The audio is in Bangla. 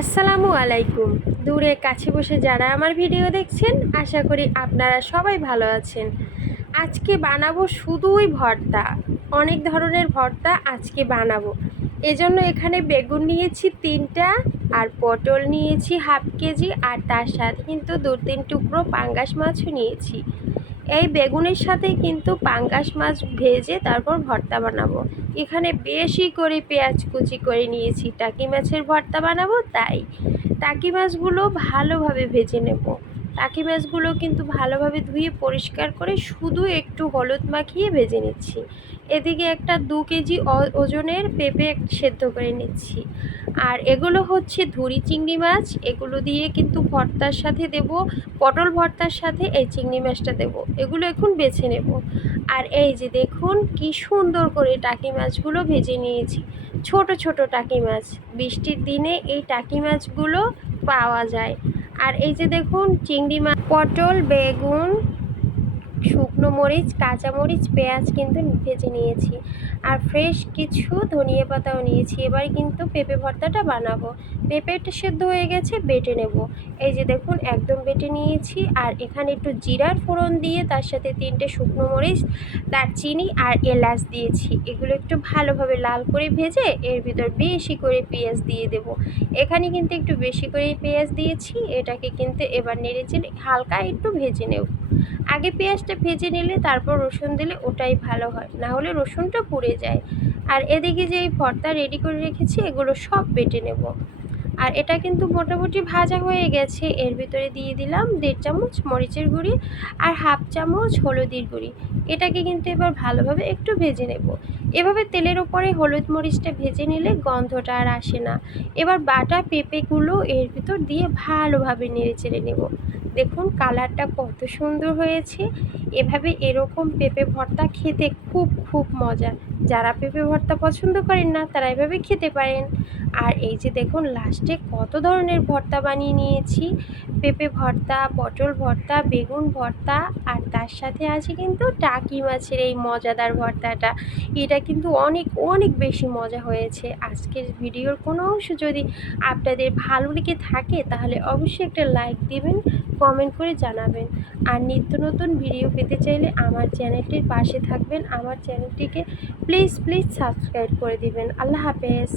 আসসালামু আলাইকুম। দূরে কাছে বসে যারা আমার ভিডিও দেখছেন, আশা করি আপনারা সবাই ভালো আছেন। আজকে বানাবো শুধুই ভর্তা। অনেক ধরনের ভর্তা আজকে বানাবো। এজন্য এখানে বেগুন নিয়েছি 3টা, আর পটল নিয়েছি হাফ কেজি, আর তার সাথে কিন্তু 2-3 টুকরো পাঙ্গাস মাছও নিয়েছি। এই বেগুনের সাথে কিন্তু পাঙ্গাস মাছ ভেজে তারপর ভর্তা বানাবো। এখানে বেশি করে পেঁয়াজ কুচি করে নিয়েছি, টাকি মাছের ভর্তা বানাবো তাই। টাকি মাছগুলো ভালোভাবে ভেজে নেব। টাকি মাছগুলো কিন্তু ভালোভাবে ধুয়ে পরিষ্কার করে শুধু একটু হলুদ মাখিয়ে ভেজে নিচ্ছি। এদিকে একটা 2 কেজি ওজনের পেঁপে সেদ্ধ করে নিচ্ছি। আর এগুলো হচ্ছে ধুরি চিংড়ি মাছ, এগুলো দিয়ে কিন্তু ভর্তার সাথে দেব, পটল ভর্তার সাথে এই চিংড়ি মাছটা দেব। এগুলো এখন বেছে নেব। আর এই যে দেখুন কি সুন্দর করে টাকি মাছগুলো ভেজে নিয়েছি। ছোট ছোট টাকি মাছ, বৃষ্টির দিনে এই টাকি মাছগুলো পাওয়া যায়। আর এই যে দেখুন চিংড়ি মাছ, পটল, বেগুন, শুকনো মরিচ, কাঁচামরিচ, পেঁয়াজ কিন্তু ভেজে নিয়েছি। আর ফ্রেশ কিছু ধনিয়া পাতাও নিয়েছি। এবার কিন্তু পেঁপে ভর্তাটা বানাবো। পেঁপেটা সেদ্ধ হয়ে গেছে, বেটে নেব। এই যে দেখুন একদম বেটে নিয়েছি। আর এখানে একটু জিরার ফোড়ন দিয়ে তার সাথে 3টে শুকনো মরিচ, দারচিনি আর এলাচ দিয়েছি। এগুলো একটু ভালোভাবে লাল করে ভেজে এর ভিতর বেশি করে পেঁয়াজ দিয়ে দেব। এখানে কিন্তু একটু বেশি করে পেঁয়াজ দিয়েছি। এটাকে কিন্তু এবার নেড়েচেড়ে হালকা একটু ভেজে নেব। আগে পেঁয়াজটা ভেজে নিলে তারপর রসুন দিলে ওটাই ভালো হয়, না হলে রসুনটা পুড়ে যায়। আর এদিকে যে এই ভর্তা রেডি করে রেখেছি এগুলো সব বেটে নেব। আর এটা কিন্তু মোটামুটি ভাজা হয়ে গেছে। এর ভিতরে দিয়ে দিলাম 1.5 চামচ মরিচের গুঁড়ি আর হাফ চামচ হলুদের গুঁড়ি। এটাকে কিন্তু এবার ভালোভাবে একটু ভেজে নেব। এভাবে তেলের ওপরে হলুদ মরিচটা ভেজে নিলে গন্ধটা আর আসে না। এবার বাটা পেঁপেগুলো এর ভিতর দিয়ে ভালোভাবে নেড়ে চেড়ে নেব। দেখুন কালারটা কত সুন্দর হয়েছে। এভাবে এরকম পেঁপে ভর্তা খেতে খুব খুব মজা। যারা পেঁপে ভর্তা পছন্দ করেন না তারা এভাবে খেতে পারেন। আর এই যে দেখুন লাস্টে কত ধরনের ভর্তা বানিয়ে নিয়েছি। পেঁপে ভর্তা, পটল ভর্তা, বেগুন ভর্তা, আর তার সাথে আছে কিন্তু টাকি মাছের এই মজাদার ভর্তাটা। এটা কিন্তু অনেক অনেক বেশি মজা হয়েছে। আজকের ভিডিওর কোনো অংশ যদি আপনাদের ভালো লেগে থাকে তাহলে অবশ্যই একটা লাইক দিবেন, কমেন্ট করে জানাবেন। আর নিত্য নতুন ভিডিও পেতে চাইলে আমার চ্যানেলটির পাশে থাকবেন। আমার চ্যানেলটিকে প্লিজ সাবস্ক্রাইব করে দিবেন। আল্লাহ হাফেজ।